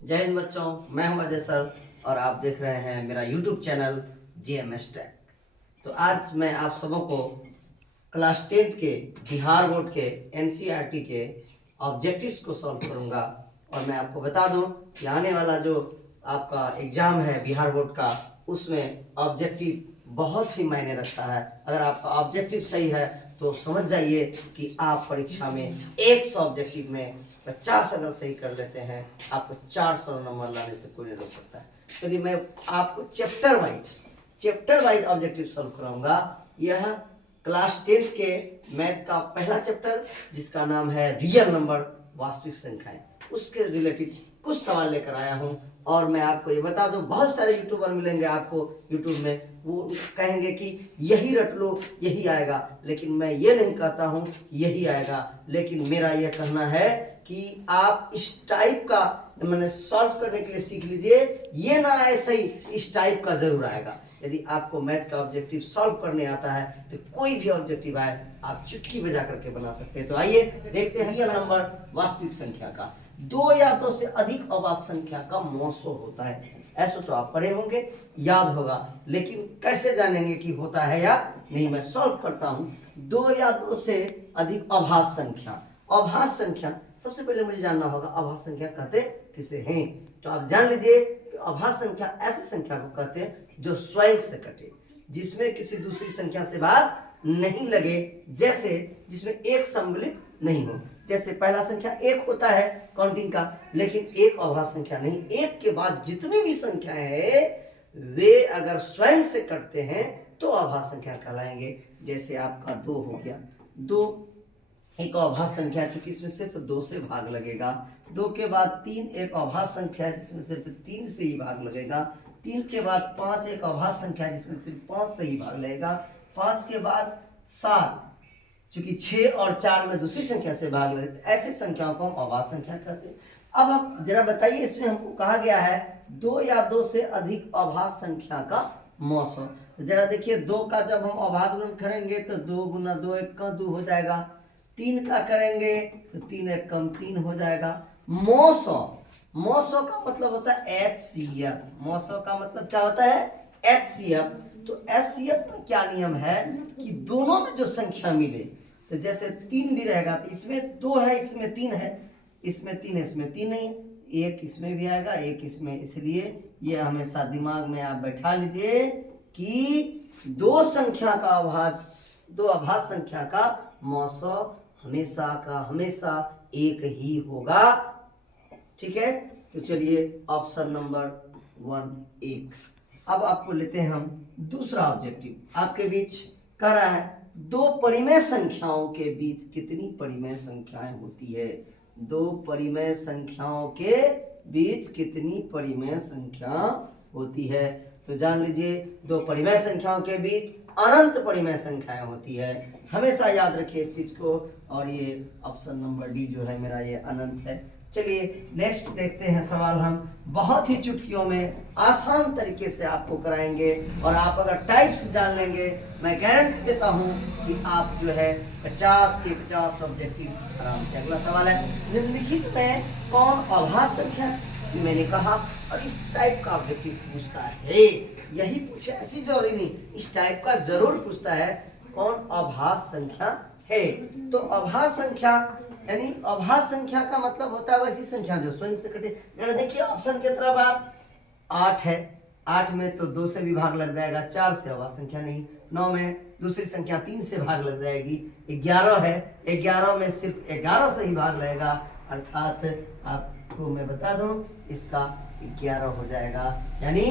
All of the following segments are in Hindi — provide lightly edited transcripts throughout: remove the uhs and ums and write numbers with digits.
जय हिंद बच्चों, मैं हूं अजय सर और आप देख रहे हैं मेरा YouTube चैनल JMS टेक। तो आज मैं आप सबों को क्लास 10th के बिहार बोर्ड के NCERT के ऑब्जेक्टिव्स को सॉल्व करूंगा। और मैं आपको बता दूं कि आने वाला जो आपका एग्जाम है बिहार बोर्ड का, उसमें ऑब्जेक्टिव बहुत ही मायने रखता है। अगर आपका ऑब्जेक्टिव सही है तो समझ जाइए कि आप परीक्षा में 100 ऑब्जेक्टिव में 50 अगर सही कर लेते हैं, आपको 400 नंबर लाने से कोई नहीं रोक सकता है। चलिए मैं आपको चैप्टर वाइज ऑब्जेक्टिव सॉल्व कराऊंगा। यह क्लास 10th के मैथ का पहला चैप्टर, जिसका नाम है रियल नंबर, वास्तविक संख्याएं, उसके रिलेटेड कुछ सवाल लेकर आया हूं। और मैं आपको ये बता दूं, बहुत सारे यूट्यूबर मिलेंगे आपको यूट्यूब में, वो कहेंगे कि यही रट लो यही आएगा, लेकिन मैं ये नहीं कहता हूं यही आएगा। लेकिन मेरा यह कहना है कि आप इस टाइप का मैंने सॉल्व करने के लिए सीख लीजिए। ये ना आए सही, इस टाइप का जरूर आएगा। यदि आपको मैथ का ऑब्जेक्टिव सॉल्व करने आता है तो कोई भी ऑब्जेक्टिव आए आप चुटकी बजा करके बना सकते हैं। तो आइए देखते हैं रियल नंबर, वास्तविक संख्या का। दो या दो से अधिक अभाज्य संख्या का मौसो होता है। ऐसा तो आप पढ़े होंगे, याद होगा, लेकिन कैसे जानेंगे कि होता है या नहीं? मैं सॉल्व करता हूं। दो या दो से अधिक अभाज्य संख्या। अभाज्य संख्या सबसे पहले मुझे जानना होगा, अभाज्य संख्या कहते किसे हैं? तो आप जान लीजिए कि अभाज्य संख्या ऐसी संख्या को कहते हैं जो स्वयं से कटे, जिसमें किसी दूसरी संख्या से भाग नहीं लगे, जैसे जिसमें एक सम्मिलित नहीं हो। जैसे पहला संख्या एक होता है काउंटिंग का, लेकिन एक अभाज्य संख्या नहीं। एक के बाद जितनी भी संख्याएं हैं वे अगर स्वयं से कटते हैं तो अभाज्य संख्या कहलाएंगे। जैसे आपका दो हो गया, दो एक अभाज्य संख्या है, क्योंकि इसमें सिर्फ दो से भाग लगेगा। दो के बाद तीन एक अभाज्य संख्या है, जिसमें सिर्फ तीन से ही भाग लगेगा। तीन के बाद पांच एक अभाज्य संख्या है, जिसमें सिर्फ पांच से ही भाग लगेगा। पांच के बाद सात, क्योंकि 6 और 4 में दूसरी संख्या से भाग लेते, ऐसी संख्याओं को हम अभाज्य संख्या कहते हैं। अब आप जरा बताइए, इसमें हमको कहा गया है दो या दो से अधिक अभाज्य संख्या का मौसम। तो जरा देखिए, दो का जब हम अभाज्य गुणन करेंगे तो दो गुना दो एक का दो हो जाएगा। तीन का करेंगे तो तीन एक कम तीन हो जाएगा। मौसम का मतलब होता है HCF। मौसम का मतलब क्या होता है? HCF। तो HCF में क्या नियम है कि दोनों में जो संख्या मिले, तो जैसे तीन भी रहेगा तो इसमें दो है इसमें तीन है, इसमें तीन है इसमें तीन नहीं, एक इसमें भी आएगा एक इसमें। इसलिए ये हमेशा दिमाग में आप बैठा लीजिए कि दो अभाज्य संख्या का मौसम हमेशा का हमेशा एक ही होगा। ठीक है, तो चलिए ऑप्शन नंबर 1 एक। अब आपको लेते हैं हम दूसरा ऑब्जेक्टिव। आपके बीच कह रहा है दो परिमेय संख्याओं के बीच कितनी परिमेय संख्याएं होती है? दो परिमेय संख्याओं के बीच कितनी परिमेय संख्या होती है? तो जान लीजिए, दो परिमेय संख्याओं के बीच अनंत परिमेय संख्याएं होती है। हमेशा याद रखिए इस चीज को। और ये ऑप्शन नंबर डी जो है मेरा, ये अनंत है। चलिए नेक्स्ट देखते हैं सवाल। हम बहुत ही चुटकियों में आसान तरीके से आपको कराएंगे, और आप अगर टाइप्स जान लेंगे, मैं गारंटी देता हूं कि आप जो है 50 के 50 ऑब्जेक्टिव आराम से। अगला सवाल है, निम्नलिखित में कौन अभाज्य संख्या? मैंने कहा, और इस टाइप का ऑब्जेक्टिव पूछता है, यही पूछे ऐसी जरूरी नहीं, इस टाइप का जरूर पूछता है, कौन अभाज्य संख्या है? तो अभाज्य संख्या यानी अभाज्य संख्या का मतलब होता है वैसी संख्या जो स्वयं से कटे। जरा देखिए ऑप्शन की तरफ आप, 8 है, 8 में तो 2 से भी भाग लग जाएगा, 4 से अभाज्य संख्या नहीं। 9 में दूसरी संख्या 3 से भाग लग जाएगी। 11 है, 11 में सिर्फ 11 से ही भाग लगेगा, अर्थात आपको मैं बता दूं इसका 11 हो जाएगा। यानी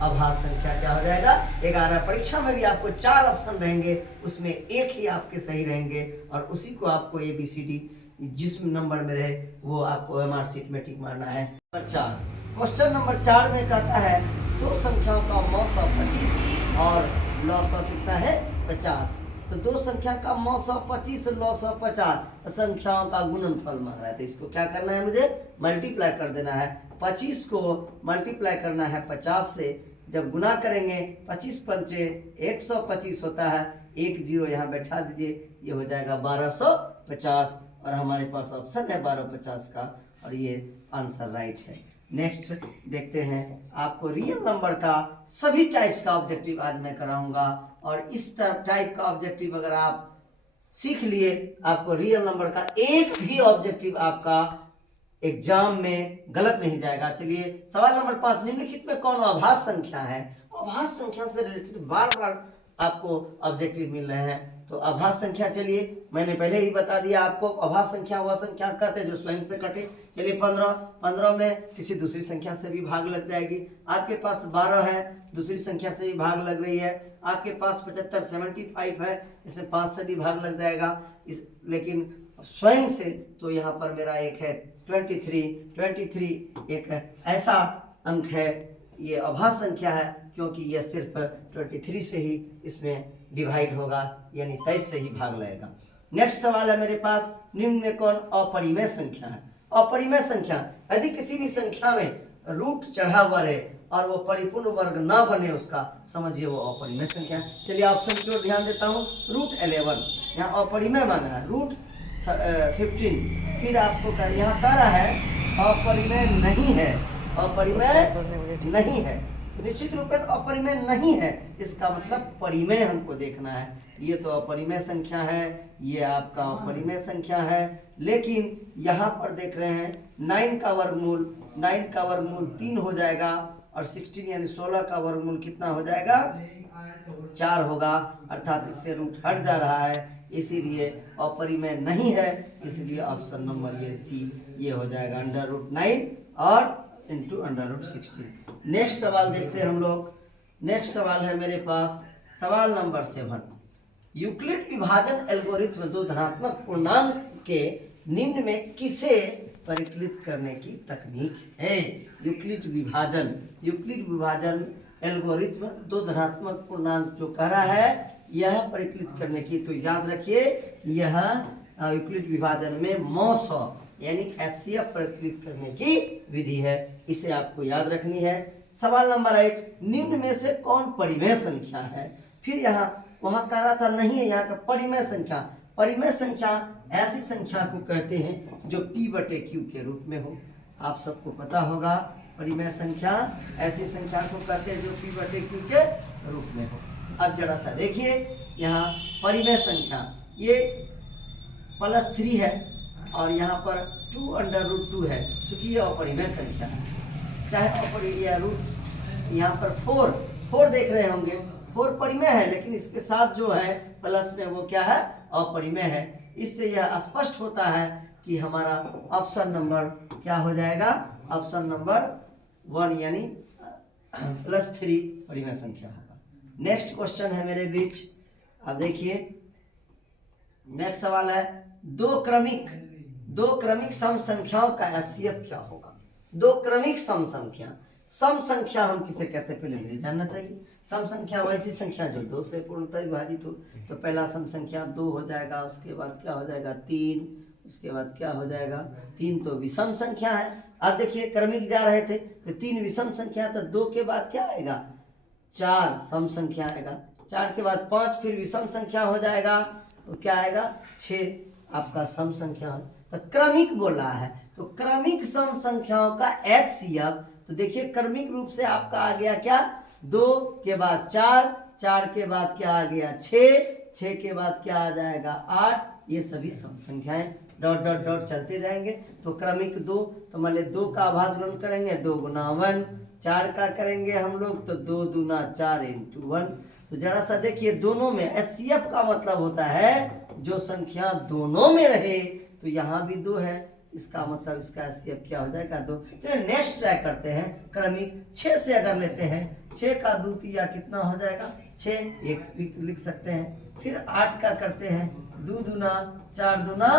अभाज्य संख्या क्या हो जाएगा? 11। परीक्षा में भी आपको 4 ऑप्शन रहेंगे, उसमें एक ही आपके सही रहेंगे, और उसी को आपको ABCD जिस नंबर में रहे वो आपको MR शीट में टिक मारना है। नंबर 4, क्वेश्चन नंबर 4 में कहता है दो संख्याओं का मौसम 25 और लॉसव कितना है? 50। तो दो संख्या का मौसम 25 लॉसव 50, संख्याओं का गुणनफल मांग रहा है। तो इसको क्या करना है? मुझे मल्टीप्लाई कर देना है। 25 को मल्टीप्लाई करना है 50 से। जब गुना करेंगे 25 पंचे 125 होता है, एक जीरो यहाँ बैठा दीजिए, ये हो जाएगा 1250। और हमारे पास ऑप्शन है 1250 का। और ये आंसर राइट है। नेक्स्ट देखते हैं, आपको रियल नंबर का सभी टाइप्स का ऑब्जेक्टिव आज मैं कराऊंगा, और इस टाइप का ऑब्जेक्टिव अगर आप सीख लिए, आपको रियल नंबर का एक भी ऑब्जेक्टिव आपका एग्जाम में गलत नहीं जाएगा। चलिए सवाल नंबर 5, निम्नलिखित में कौन अभाज्य संख्या है? अभाज्य संख्या से रिलेटेड बार बार आपको ऑब्जेक्टिव मिल रहे हैं। तो अभाज्य संख्या, चलिए मैंने पहले ही बता दिया आपको, अभाज्य संख्या वह संख्या कहते हैं जो स्वयं से कटे। चलिए 15 में किसी दूसरी संख्या से भी भाग लग जाएगी। आपके पास 12 है, दूसरी संख्या से भी भाग लग रही है। आपके पास 75 है, इसमें 5 से भी भाग लग जाएगा। लेकिन स्वयं से तो यहाँ पर मेरा एक है 23 एक ऐसा अंक है, ये अभाज्य संख्या है, क्योंकि यह सिर्फ 23 से ही इसमें डिवाइड होगा, यानी 23 से ही भाग लगेगा। नेक्स्ट सवाल है मेरे पास, निम्न में कौन अपरिमेय संख्या है? अपरिमेय संख्या, यदि किसी भी संख्या में रूट चढ़ा हुआ रहे और वो परिपूर्ण वर्ग ना बने, उसका समझिए वो अपरिमेय संख्या है। चलिए ऑप्शन की ओर ध्यान देता हूँ। रूट 11 यहाँ अपरिमेय मांगा है, रूट 15 फिर आपको यहाँ कह रहा है अपरिमेय नहीं है, अपरिमेय नहीं है, तो निश्चित रूप से अपरिमेय नहीं है, इसका मतलब परिमेय हमको देखना है। ये तो अपरिमेय संख्या है, ये आपका अपरिमेय संख्या है, लेकिन यहाँ पर देख रहे हैं 9 का वर्गमूल 3 हो जाएगा, और 16 यानी 16 का वर्गमूल कितना हो जाएगा? 4 होगा, अर्थात इससे रूट हट जा रहा है, इसीलिए अपरिमेय नहीं है, इसलिए ऑप्शन नंबर ये सी ये हो जाएगा √9 और इंटू √16। नेक्स्ट सवाल देखते हैं हम लोग। नेक्स्ट सवाल है मेरे पास सवाल नंबर 7, यूक्लिड विभाजन एल्गोरिथ्म दो धनात्मक पूर्णांक के निम्न में किसे परिकलित करने की तकनीक है? यूक्लिड विभाजन एल्गोरिथ्म दो धनात्मक पूर्णांक जो कह रहा है यह परिकलित करने की, तो याद रखिए यह यूक्लिड विभाजन में मॉस यानी HCF परिकलित करने की विधि है, इसे आपको याद रखनी है। सवाल नंबर 8, निम्न में से कौन परिमेय संख्या है? फिर यहाँ वहां कह रहा था नहीं है, यहाँ का परिमेय संख्या। परिमेय संख्या ऐसी संख्या को कहते हैं जो P/Q के रूप में हो। आप सबको पता होगा परिमेय संख्या ऐसी संख्या को कहते हैं जो P/Q के रूप में हो। अब जरा सा देखिए, यहाँ परिमेय संख्या ये +3 है और यहाँ पर 2√2 है, क्योंकि ये अपरिमेय संख्या है। चाहे रूट यहाँ पर 4 देख रहे होंगे, 4 परिमेय है, लेकिन इसके साथ जो है प्लस में वो क्या है? अपरिमेय है। इससे यह स्पष्ट होता है कि हमारा ऑप्शन नंबर क्या हो जाएगा? ऑप्शन नंबर 1 यानी +3 परिमेय संख्या होगा। नेक्स्ट क्वेश्चन है मेरे बीच, अब देखिए नेक्स्ट सवाल है, दो क्रमिक सम संख्याओं का HCF क्या होगा? दो क्रमिक सम संख्या हम किसे कहते हैं पहले मुझे जानना चाहिए। सम संख्या वैसी संख्या जो 2 से पूर्णतः विभाजित हो, तो पहला सम संख्या 2 हो जाएगा, उसके बाद क्या हो जाएगा? 3, उसके बाद क्या हो जाएगा? 3 तो विषम संख्या है। अब देखिए क्रमिक जा रहे थे तो 3 विषम संख्या, तो 2 के बाद क्या आएगा? 4 सम संख्या आएगा, 4 के बाद 5 फिर विषम संख्या हो जाएगा, तो क्या आएगा? 6 आपका सम संख्या। तो क्रमिक बोला है, तो क्रमिक सम संख्याओं का HCF, तो देखिए क्रमिक रूप से आपका आ गया क्या? 2 के बाद 4, 4 के बाद क्या आ गया? 6, 6 के बाद क्या आ जाएगा? 8, ये सभी सम संख्याएं डॉट डॉट डॉट चलते जाएंगे। तो क्रमिक 2, तो मान ली 2 का आभाज्य गुणन करेंगे 2 गुना 1, 4 का करेंगे हम लोग तो 2 दूना 4 × 1। तो जरा सा देखिए दोनों में HCF का मतलब होता है जो संख्या दोनों में रहे, तो यहाँ भी 2 है, इसका मतलब इसका HCF क्या हो जाएगा? 2। चलिए नेक्स्ट ट्राई करते हैं, क्रमिक 6 से अगर लेते हैं, 6 का द्वितीय कितना हो जाएगा? 6, एक भी लिख सकते हैं। फिर 8 का करते हैं, 2 दूना 4 दूना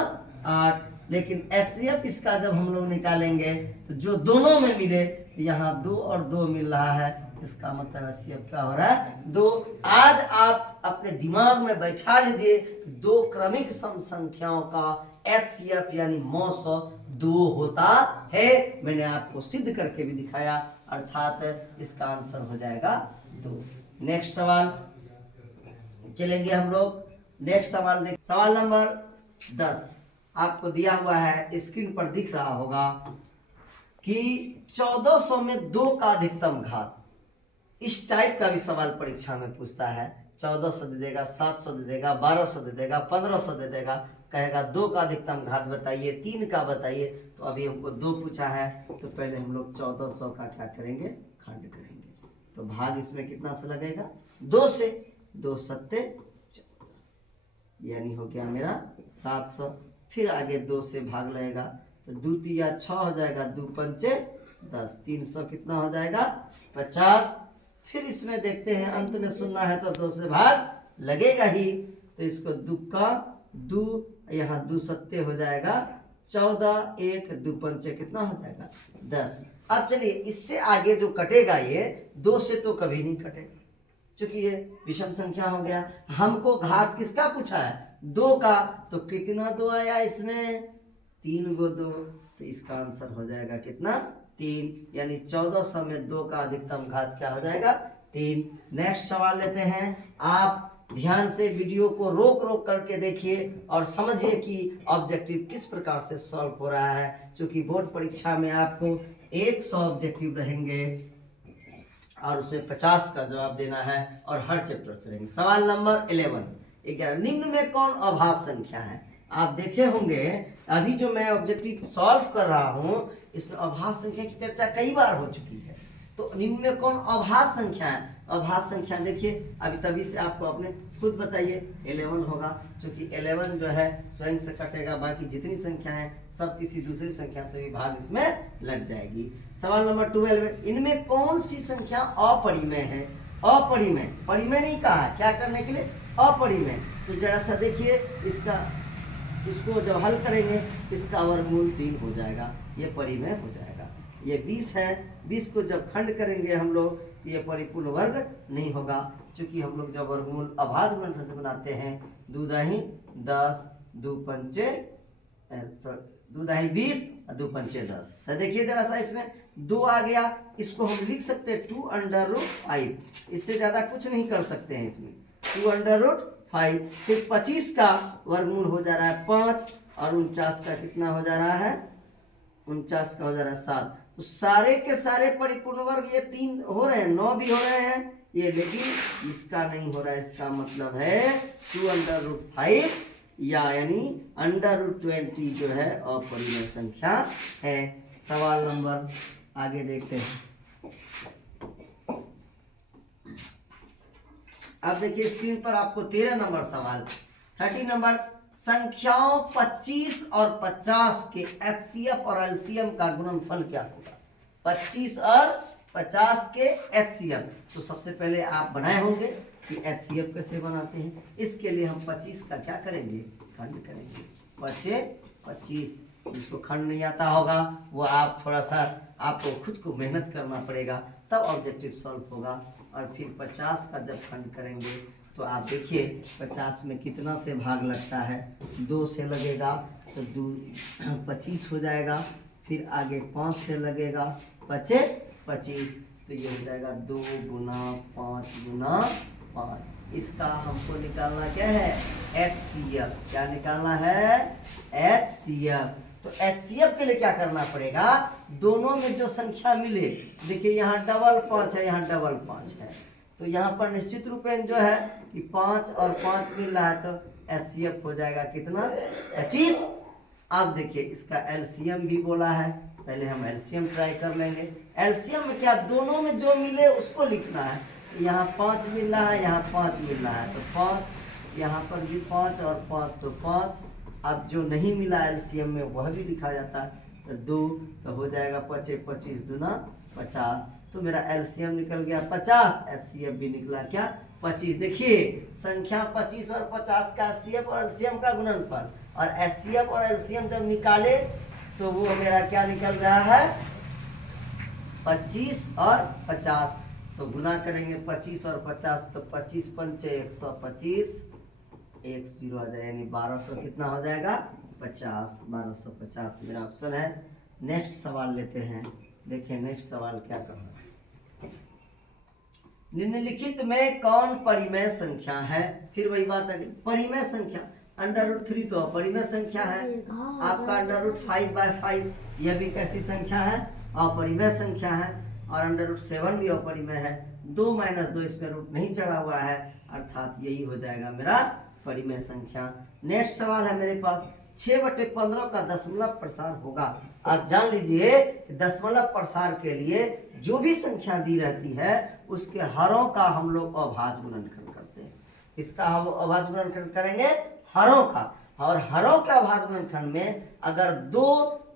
8, लेकिन HCF इसका जब हम लोग निकालेंगे तो जो दोनों में मिले, तो यहाँ 2 और 2 मिल रहा है, इसका मतलब HCF क्या हो रहा है? 2। आज आप अपने दिमाग में बैठा लीजिए, 2 क्रमिक सम संख्याओं का HCF यानी मॉस 2 होता है। मैंने आपको सिद्ध करके भी दिखाया, अर्थात इसका आंसर हो जाएगा 2। नेक्स्ट सवाल चलेंगे हम लोग। नेक्स्ट सवाल देख, सवाल नंबर 10, आपको दिया हुआ है, स्क्रीन पर दिख रहा होगा कि 1400 में 2 का अधिकतम घात। इस टाइप का भी सवाल परीक्षा में पूछता है। 1400 दे देगा, 700 दे देगा, 1200 दे देगा, 1500 दे देगा, कहेगा 2 का अधिकतम घात बताइए, 3 का बताइए। तो अभी हमको 2 पूछा है, तो पहले हम लोग 1400 का क्या करेंगे, खंड करेंगे। तो भाग इसमें कितना से लगेगा, 2 से। 2 सत्ते 14, यानी हो गया मेरा 700। फिर आगे 2 से भाग लगेगा, तो 2 तिया 6 हो जाएगा, 2 पंचे 10, 300 कितना हो जाएगा, 50। फिर इसमें देखते हैं, अंत में सुनना है तो 2 से भाग लगेगा ही। तो इसको 2 का 2, यहाँ 2 सत्ते हो जाएगा 14, 1 2 पंचे कितना हो जाएगा, 10। अब चलिए इससे आगे जो कटेगा ये 2 से तो कभी नहीं कटेगा, क्योंकि ये विषम संख्या हो गया। हमको घात किसका पूछा है, 2 का। तो कितना 2 आया इसमें, 3 गो 2। तो इसका आंसर हो जाएगा कितना, 3। यानी 1400 में 2 का अधिकतम घात क्या हो जाएगा, 3। नेक्स्ट सवाल लेते हैं। आप ध्यान से वीडियो को रोक रोक करके देखिए और समझिए कि ऑब्जेक्टिव किस प्रकार से सॉल्व हो रहा है, क्योंकि बोर्ड परीक्षा में आपको 100 ऑब्जेक्टिव रहेंगे और उसमें 50 का जवाब देना है और हर चैप्टर से रहेंगे। सवाल नंबर 11, निम्न में कौन अभाज्य संख्या है। आप देखे होंगे अभी जो मैं ऑब्जेक्टिव सॉल्व कर रहा हूं, इसमें अभाज्य संख्या की चर्चा कई बार हो चुकी है। तो निम्न में कौन अभाज्य संख्या है, अभाज्य संख्या देखिए अभी तभी से आपको अपने खुद बताइए, 11 होगा, क्योंकि 11 जो है स्वयं से कटेगा, बाकी जितनी संख्या है सब किसी दूसरी संख्या से भी भाग इसमें लग जाएगी। सवाल नंबर 12, इनमें कौन सी संख्या अपरिमेय है। अपरिमेय, परिमेय नहीं कहा है, क्या करने के लिए, अपरिमेय। तो जरा सा देखिए इसको जब हल करेंगे इसका वर्गमूल 3 हो जाएगा, ये परिमेय हो जाएगा। ये 20 है, 20 को जब खंड करेंगे हम लोग, ये परिपूर्ण वर्ग नहीं होगा, क्योंकि हम लोग जब वर्गमूल अभाज्य वर्ग से बनाते हैं, 2 दाही 10, 2 पंचे 20 और 2 पंचे 10। तो देखिए जरा सा इसमें 2 आ गया, इसको हम लिख सकते हैं 2√5, इससे ज्यादा कुछ नहीं कर सकते हैं इसमें, 2√5। फिर 25 का वर्गमूल हो जा रहा है 5 और 49 का कितना हो जा रहा है, 49 का हो जा रहा है 7। तो सारे के सारे परिपूर्ण वर्ग ये 3 हो रहे हैं, 9 भी हो रहे हैं ये, लेकिन इसका नहीं हो रहा है। इसका मतलब है 2√5 यानी √20 जो है अपरिमेय संख्या है। सवाल नंबर आगे देखते हैं। अब देखिए स्क्रीन पर आपको 13 नंबर सवाल, 30 नंबर, संख्याओं 25 और 50 के एचसीएफ और एलसीएम का गुणनफल क्या होगा। 25 और 50 के एचसीएफ, तो सबसे पहले आप बनाए होंगे कि एचसीएफ कैसे बनाते हैं। इसके लिए हम 25 का क्या करेंगे, खंड करेंगे, 25। जिसको खंड नहीं आता होगा वो आप थोड़ा सा आपको खुद को मेहनत करना पड़ेगा, तब ऑब्जेक्टिव सॉल्व होगा। और फिर 50 का जब खंड करेंगे तो आप देखिए 50 में कितना से भाग लगता है, 2 से लगेगा तो 25 हो जाएगा। फिर आगे 5 से लगेगा, 25, तो ये हो जाएगा 2 गुना 5 गुना 5। इसका हमको निकालना क्या है, एचसीएफ। क्या निकालना है, एचसीएफ। तो एचसीएफ के लिए क्या करना पड़ेगा, दोनों में जो संख्या मिले, देखिए यहाँ डबल 5 है, यहाँ डबल 5 है, तो यहाँ पर निश्चित रूप में जो है कि 5 और 5 मिल रहा है, तो एचसीएफ हो जाएगा कितना, 25। अब देखिए इसका एलसीएम भी बोला है, पहले हम एलसीएम ट्राई कर लेंगे। एलसीएम में क्या, दोनों में जो मिले उसको लिखना है। यहाँ 5 मिल रहा है, यहाँ 5 मिल रहा है, तो 5, यहाँ पर भी 5 और 5 तो 5। अब जो नहीं मिला एलसीएम में वह भी लिखा जाता है, तो 2, तो हो जाएगा 25 दूना 50। तो मेरा एलसीएम निकल गया 50, एचसीएफ भी निकला क्या, 25। देखिए संख्या 25 और 50 का एचसीएफ और एलसीएम का गुणनफल, और एचसीएफ और एलसीएम जब निकाले तो वो मेरा क्या निकल रहा है, 25 और 50। तो गुना करेंगे 25 और 50, तो 25 पंचे 125, 1 0 आ जाए, यानी 1200 कितना हो जाएगा, 50, 1250 मेरा ऑप्शन है। नेक्स्ट सवाल लेते हैं, देखिए नेक्स्ट सवाल क्या कर रहा है। निम्नलिखित में कौन परिमेय संख्या है। फिर वही बात है, परिमेय संख्या √3 तो अपरिमेय संख्या है। आपका √5/5 यह भी कैसी संख्या है? अपरिमेय संख्या है। और √7 भी अपरिमेय है। 2 - 2 इसमें रूट नहीं चढ़ा हुआ है, अर्थात यही हो जाएगा मेरा परिमेय संख्या। नेक्स्ट सवाल है मेरे पास, 6/15 का दशमलव प्रसार होगा। आप जान लीजिए दशमलव प्रसार के लिए जो भी संख्या दी रहती है उसके हरों का हम लोग अभाज्य गुणनखंड करते हैं। इसका हम अभाज्य गुणनखंड करेंगे हरों का, और हरों के अभाज्य गुणनखंड में अगर 2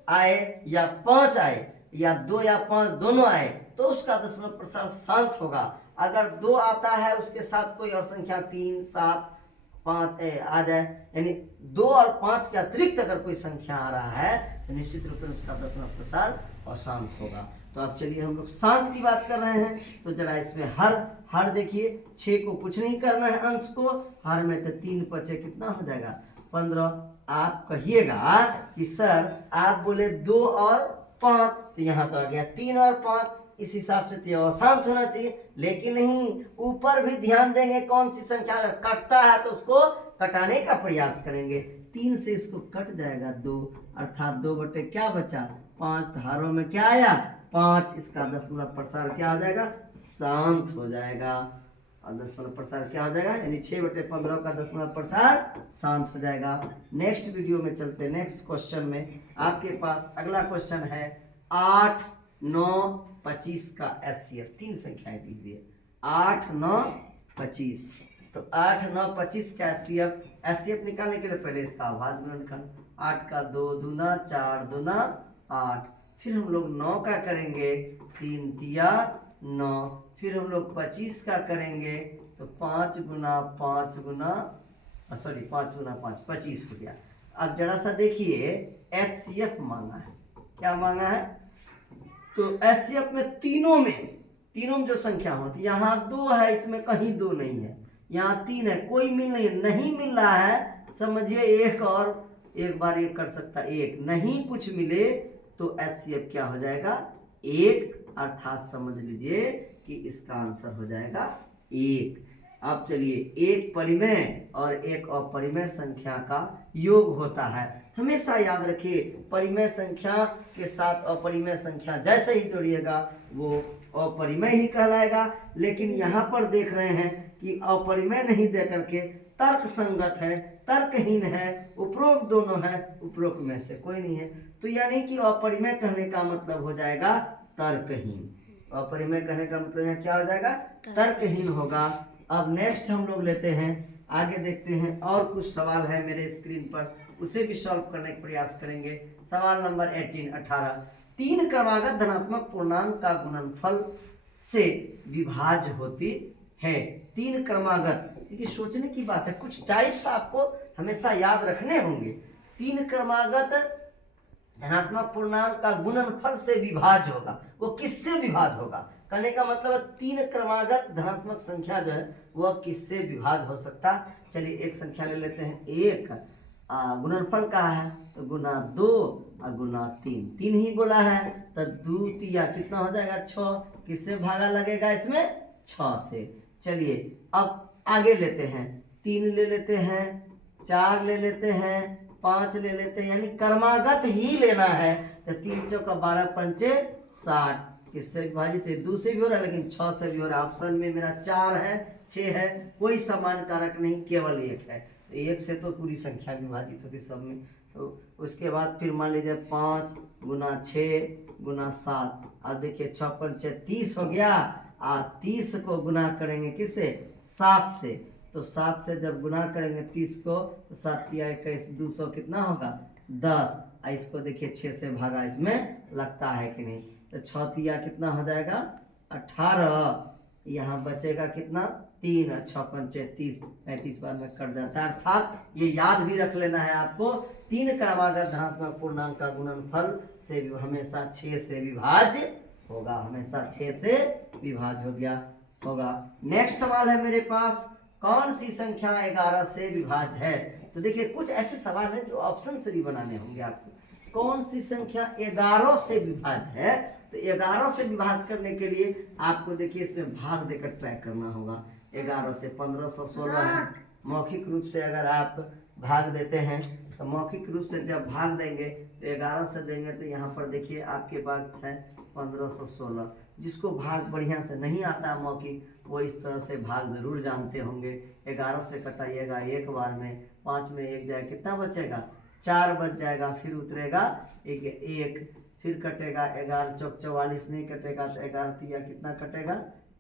आए या 5 आए या 2 या 5 दोनों आए तो उसका दशमलव प्रसार शांत होगा। अगर 2 आता है उसके साथ कोई और संख्या 3, 7, 5 आ जाए, यानी 2 और 5 के अतिरिक्त अगर कोई संख्या आ रहा है तो निश्चित रूप से उसका दशमलव प्रसार अशांत होगा। तो अब चलिए हम लोग शांत की बात कर रहे हैं, तो जरा इसमें हर देखिए 6 को कुछ नहीं करना है अंश को, हर में तो 3 बचे कितना हो जाएगा 15। आप कहिएगा कि सर आप बोले 2 और 5, तो यहाँ तो आ गया 3 और 5, इस हिसाब से तो अशांत होना चाहिए, लेकिन नहीं, ऊपर भी ध्यान देंगे कौन सी संख्या अगर कटता है तो उसको कटाने का प्रयास करेंगे। 3 से इसको कट जाएगा 2, अर्थात 2 बटे क्या बचा 5, हारों में क्या आया 5, इसका दशमलव प्रसार क्या हो जाएगा शांत हो जाएगा। और दशमलव प्रसार क्या हो जाएगा, यानी 6/15 का दशमलव प्रसार शांत हो जाएगा। नेक्स्ट वीडियो में चलते हैं नेक्स्ट क्वेश्चन में। आपके पास अगला क्वेश्चन है 8, 9, 25 का एचसीएफ। 3 संख्याएं दी हुई है 8, 9, 25। तो 8, 9, 25 का एचसीएफ निकालने के लिए पहले इसका अभाज्य गुणनखंड, 8 का 2 दूना 4 दूना 8, फिर हम लोग 9 का करेंगे 3 तिया 9, फिर हम लोग 25 का करेंगे तो 5 गुना 5 गुना 5 25 हो गया। अब जरा सा देखिए एचसीएफ मांगा है, क्या मांगा है, तो एचसीएफ में तीनों में जो संख्या होती है, यहाँ 2 है इसमें कहीं 2 नहीं है, यहाँ 3 है कोई नहीं मिल रहा है, समझिए एक और एक बार ये कर सकता है, एक नहीं कुछ मिले तो एचसीएफ क्या हो जाएगा 1, अर्थात समझ लीजिए कि इसका आंसर हो जाएगा 1। अब चलिए एक परिमेय और एक अपरिमेय संख्या का योग होता है। हमेशा याद रखिए परिमेय संख्या के साथ अपरिमेय संख्या जैसे ही जोड़िएगा वो अपरिमेय ही कहलाएगा। लेकिन यहाँ पर देख रहे हैं कि अपरिमेय नहीं दे करके तर्क संगत है, तर्कहीन है, उपरोक्त दोनों है, उपरोक्त में से कोई नहीं है, तो यानी कि अपरिमेय कहने का मतलब हो जाएगा तर्कहीन। अपरिमेय कहने का मतलब यहाँ क्या हो जाएगा तर्कहीन होगा। अब नेक्स्ट हम लोग लेते हैं, आगे देखते हैं, और कुछ सवाल है मेरे स्क्रीन पर, उसे भी सॉल्व करने का प्रयास करेंगे। सवाल नंबर 18 3 क्रमागत धनात्मक पूर्णांक का गुणनफल से विभाज्य होती है। 3 क्रमागत, ये सोचने की बात है, कुछ टाइप्स आपको हमेशा याद रखने होंगे। 3 क्रमागत धनात्मक पूर्णांक का गुणनफल से विभाज्य होगा, वो किससे विभाज्य होगा, कहने का मतलब 3 क्रमागत धनात्मक संख्या जो है वह किससे विभाज्य हो सकता। चलिए एक संख्या ले लेते हैं, 1 गुणनफल का है तो गुना 2 और गुना 3 ही बोला है, तो 2 तिया कितना हो जाएगा 6, किससे भागा लगेगा इसमें 6 से। चलिए अब आगे लेते हैं, 3 ले लेते हैं, 4 ले लेते हैं, 5 ले लेते हैं, यानी क्रमागत ही लेना है। तो 3 चौका 12 पंचे 60, किससे विभाजित है 2 से भी हो रहा है लेकिन 6 से भी हो रहा है। ऑप्शन में मेरा 4 है 6 है, कोई समान कारक नहीं, केवल 1 है, तो 1 से तो पूरी संख्या विभाजित होती सब में। तो उसके बाद फिर मान लीजिए 5 गुना 6 गुना 7, अब देखिए 6 पंचे 30 हो गया, 30 को गुना करेंगे किससे 7 से, तो 7 से जब गुना करेंगे 30 को तो 7 तिया 21, 200 कितना होगा 10, इसको देखिए 6 से भागा इसमें लगता है कि नहीं, तो 6 तिया कितना हो जाएगा 18, यहाँ बचेगा कितना 3, 6 पंचे 30, 35 बार में कट जाता है। अर्थात ये याद भी रख लेना है आपको, 3 क्रमागत धनात्मक पूर्णांक का गुणनफल से हमेशा 6 से विभाज्य होगा, हमेशा 6 से विभाज्य हो गया होगा। नेक्स्ट सवाल है मेरे पास, कौन सी संख्या 11 से विभाज्य है। तो देखिए कुछ ऐसे सवाल हैं जो ऑप्शन से भी बनाने होंगे आपको। कौन सी संख्या 11 से विभाज्य है, तो 11 से विभाज्य करने के लिए आपको देखिए इसमें भाग देकर ट्राई करना होगा। 11 से 1516 है, मौखिक रूप से अगर आप भाग देते हैं तो मौखिक रूप से जब भाग देंगे तो 11 से देंगे तो यहाँ पर देखिए आपके पास है 1516। जिसको भाग बढ़िया से नहीं आता है मौखिक, वो इस तरह से भाग जरूर जानते होंगे। 11 से कटाइएगा एक बार में, 5 में 1 जाए कितना बचेगा, 4 बच जाएगा, फिर उतरेगा एक, फिर कटेगा 11 चौक 44 नहीं कटेगा तो 11 तिया कितना कटेगा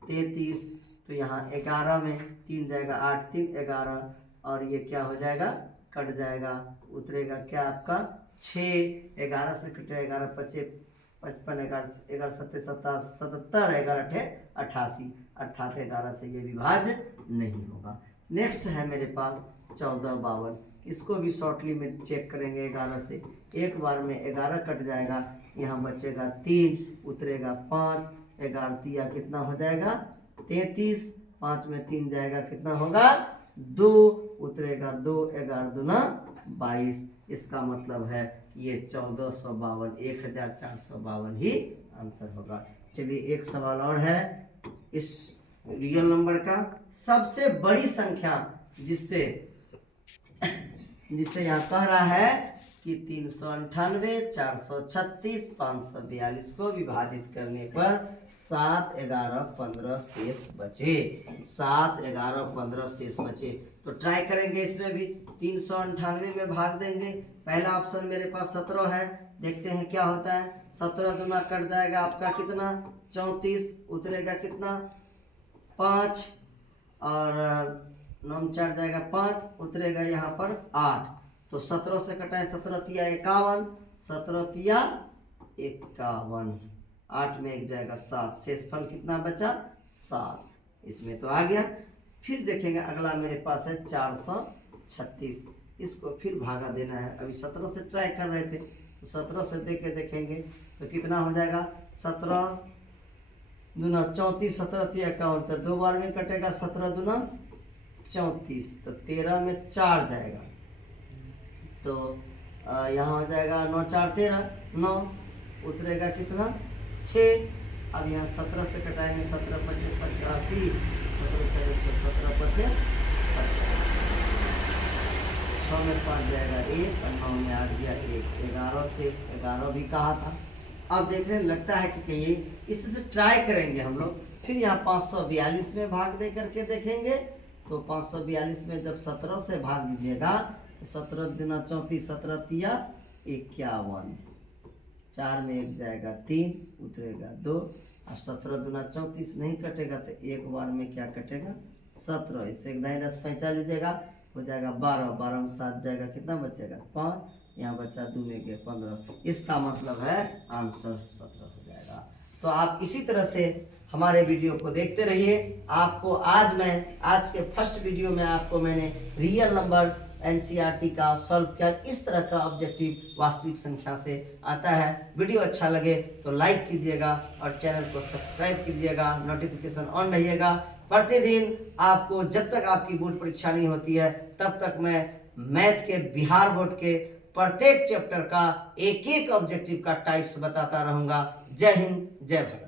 33। तो यहाँ 11 में 3 जाएगा 8 3 11, और ये क्या हो जाएगा कट जाएगा, उतरेगा क्या आपका 6। 11 से कटे 11 25 55 11 सत्ते 77 11 88, अर्थात 11 से ये विभाज्य नहीं होगा। नेक्स्ट है मेरे पास 14 52। इसको भी शॉर्टली में चेक करेंगे। 11 से एक बार में 11 कट जाएगा, यहाँ बचेगा 3, उतरेगा 5, 11 तिया कितना हो जाएगा 33, 5 में 3 जाएगा कितना होगा 2, उतरेगा 2, 11 दूना 22। इसका मतलब है ये 1452 1452 ही आंसर होगा। चलिए एक सवाल और है इस रियल नंबर का। सबसे बड़ी संख्या जिससे यहाँ कह रहा है कि 398 436 542 को विभाजित करने पर 7 11 15 शेष बचे। 7 11 15 शेष बचे तो ट्राई करेंगे इसमें भी। 398 में भाग देंगे, पहला ऑप्शन मेरे पास 17 है, देखते हैं क्या होता है। 17 दूना कट जाएगा आपका कितना 34, उतरेगा कितना 5, और 9 4 जाएगा 5, उतरेगा यहाँ पर 8। तो 17 से कटाए 17 तिया 51, 17 तिया 51, 8 में 1 जाएगा 7, शेषफल कितना बचा 7। इसमें तो आ गया। फिर देखेंगे अगला मेरे पास है 436। इसको फिर भागा देना है। अभी 17 से ट्राई कर रहे थे तो 17 से दे के देखेंगे तो कितना हो जाएगा 17 दूना 34, 17 तिया 51, तो 2 बार में कटेगा 17 दूना 34, तो 13 में 4 जाएगा, तो यहाँ हो जाएगा 9 4 13 9, उतरेगा कितना 6। अब यहाँ 17 से कटाएंगे 17 25 85, 17 6 117 25 85, 6 में 5 जाएगा 1, और 9 में 8 गया 1, 11 से 11 भी कहा था। अब देखने लगता है कि कहीं इससे ट्राई करेंगे हम लोग। फिर यहाँ 542 में भाग दे करके देखेंगे तो 542 में जब 17 से भाग दीजिएगा तो 17 दूना 34, 17 तिया 51, 4 में 1 जाएगा 3, उतरेगा 2। अब 17 दूना 34 नहीं कटेगा तो एक बार में क्या कटेगा 17, इससे 1 दाई 10 पैंचा लीजिएगा हो जाएगा 12, 12 में 7 जाएगा कितना बचेगा 5, यहाँ बचा 2 में गया 15। इसका मतलब है आंसर 17 हो जाएगा। तो आप इसी तरह से हमारे वीडियो को देखते रहिए। आपको आज के फर्स्ट वीडियो में आपको मैंने रियल नंबर एनसीईआरटी का सॉल्व किया। इस तरह का ऑब्जेक्टिव वास्तविक संख्या से आता है। वीडियो अच्छा लगे तो लाइक कीजिएगा और चैनल को सब्सक्राइब कीजिएगा, नोटिफिकेशन ऑन रहिएगा। प्रतिदिन आपको जब तक आपकी बोर्ड परीक्षा नहीं होती है तब तक मैं मैथ के बिहार बोर्ड के प्रत्येक चैप्टर का एक ऑब्जेक्टिव का टाइप्स बताता रहूंगा। जय हिंद, जय भारत।